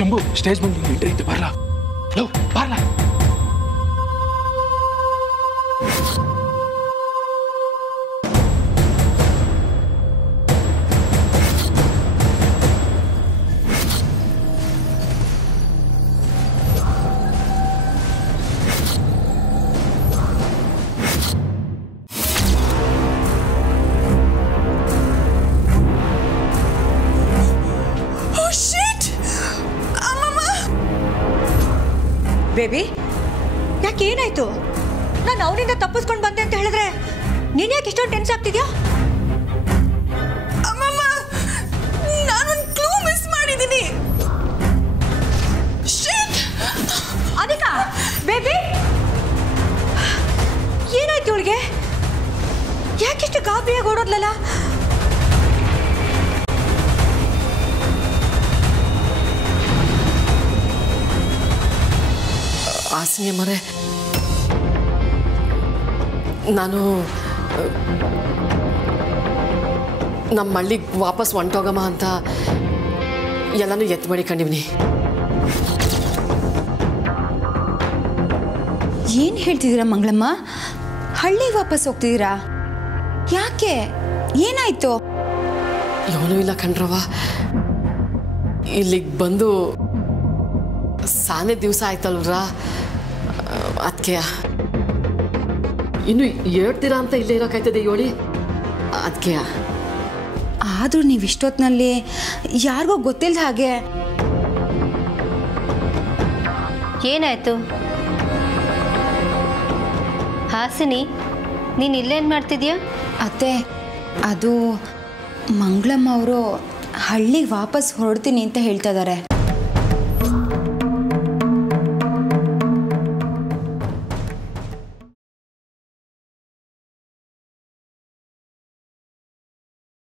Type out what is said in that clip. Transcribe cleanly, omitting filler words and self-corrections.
Shambhu stage ಮೇಲೆ entry ಐತೆ ಬರ್ಲಾ ಲವ್ ಬರ್ಲಾ ಬೇಬಿ ಯಾಕೆ ಏನಾಯ್ತು? ನಾನು ಅವನಿಂದ ತಪ್ಪಿಸ್ಕೊಂಡು ಬಂದೆ ಅಂತ ಹೇಳಿದ್ರೆ ನೀನು ಯಾಕೆ ಇಷ್ಟೊಂದು ಟೆನ್ಸ್ ಆಗ್ತಿದ್ಯಾ? ಅಮ್ಮಮ್ಮ ನಾನೊಂದು ಕ್ಲೂ ಮಿಸ್ ಮಾಡಿದ್ದೀನಿ. ಅದಿಕಾ ಬೇಬಿ ಏನಾಯ್ತು ಇವಳಿಗೆ? ಯಾಕಿಷ್ಟು ಗಾಬರಿಯಾಗಿ ಓಡೋದ್ಲಲ್ಲ? ಹಾಸಿನಿ ಮರೆ ನಾನು ನಮ್ಮ ಹಳ್ಳಿಗೆ ವಾಪಸ್ ಹೊಂಟೋಗಮ್ಮ ಅಂತ ಎಲ್ಲನೂ ಎತ್ತು ಮಾಡಿಕೊಂಡಿವ್ನಿ. ಏನು ಹೇಳ್ತಿದ್ದೀರಾ ಮಂಗಳಮ್ಮ? ಹಳ್ಳಿಗೆ ವಾಪಸ್ ಹೋಗ್ತಿದ್ದೀರಾ? ಯಾಕೆ ಏನಾಯ್ತು? ಏನೂ ಇಲ್ಲ ಕಣ್ರವ, ಇಲ್ಲಿಗೆ ಬಂದು ಸಾನೆ ದಿವಸ ಆಯ್ತಲ್ವ್ರ, ಅದಕ್ಕೆ ಇನ್ನು ಹೇಳ್ತೀರಾ ಅಂತ ಇಲ್ಲೇ ಇರೋಕ್ಕಾಯ್ತದೆ ಹೇಳಿ, ಅದಕ್ಕೆ. ಆದರೂ ನೀವು ಇಷ್ಟೊತ್ತಿನಲ್ಲಿ ಯಾರಿಗೋ ಗೊತ್ತಿಲ್ಲದ ಹಾಗೆ. ಏನಾಯ್ತು ಹಾಸಿನಿ, ನೀನು ಇಲ್ಲೇನು ಮಾಡ್ತಿದ್ಯಾ? ಅತ್ತೆ, ಅದು ಮಂಗಳಮ್ಮ ಅವರು ಹಳ್ಳಿಗೆ ವಾಪಸ್ ಹೊರಡ್ತೀನಿ ಅಂತ ಹೇಳ್ತಾ ಇದ್ದಾರೆ.